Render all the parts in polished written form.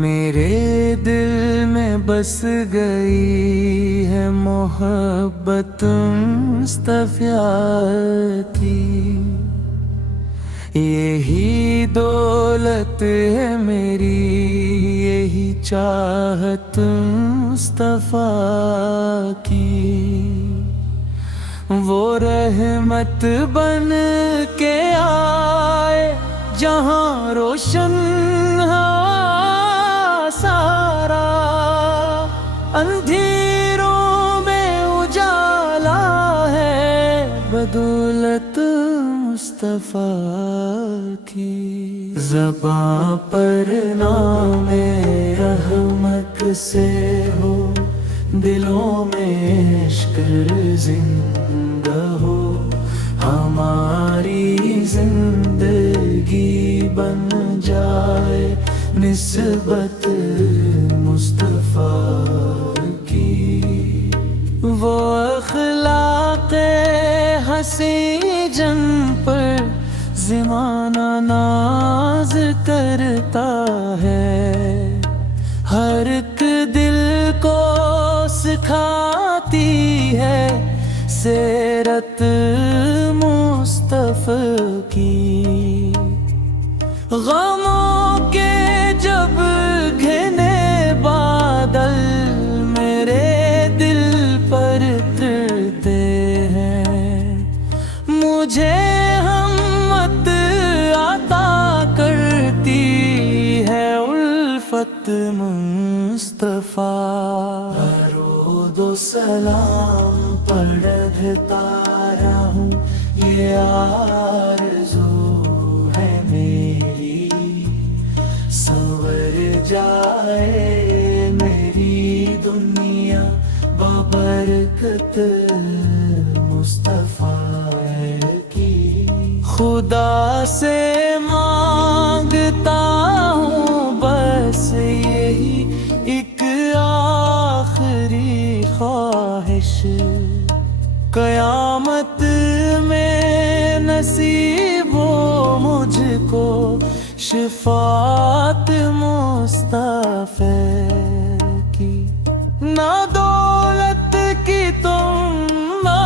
میرے دل میں بس گئی ہے محبت مصطفیٰ کی، یہی دولت ہے میری، یہی چاہت مصطفیٰ کی۔ وہ رحمت بن کے آئے جہاں روشن سارا، اندھیروں میں اجالا ہے بدولت مصطفیٰ کی۔ زباں پر نام رحمت سے ہو، دلوں میں عشق زندہ ہو، ہماری زندگی بن جائے نسبت مصطفیٰ کی۔ وہ اخلاق حسین جن پر زمانہ ناز کرتا ہے، ہر ایک دل کو سکھاتی ہے سیرت مصطفیٰ کی۔ غموں کے جب گھنے بادل میرے دل پر اترتے ہیں، مجھے ہمت عطا کرتی ہے الفت مصطفیٰ۔ درود و سلام پڑھتا رہوں، یہ آرزو ہے میری، سنور جائے میری دنیا ببرکت مصطفیٰ کی۔ خدا سے مانگتا ہوں بس یہی ایک آخری خواہش، قیامت میں نصیب ہو مجھ کو شفاعت مصطفیٰ کی۔ نہ دولت کی تمنا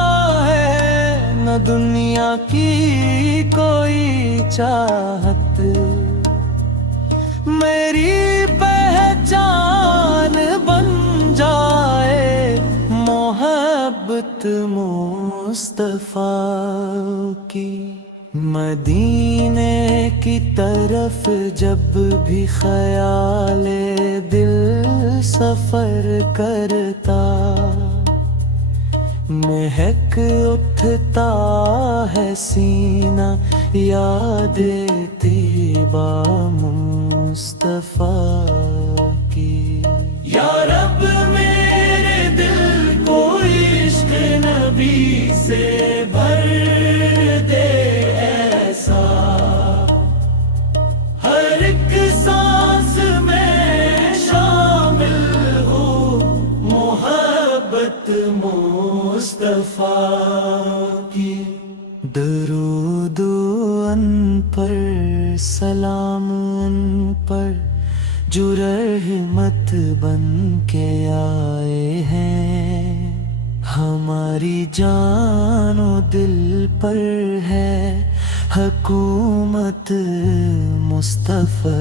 ہے، نہ دنیا کی کوئی چاہت، میری پہچان بن جائے محبت مصطفیٰ کی۔ مدینے کی طرف جب بھی خیال دل سفر کرتا، مہک اٹھتا ہے سینہ یاد طیبہ مصطفیٰ کی۔ یا رب میرے دل کو عشق نبی سے بھر دے ایسا، ہر ایک سانس میں شامل ہو محبت مصطفیٰ کی۔ درود ان پر سلام ان پر جو رحمت بن کے آئے ہیں، ہماری جان و دل پر ہے حکومت مصطفیٰ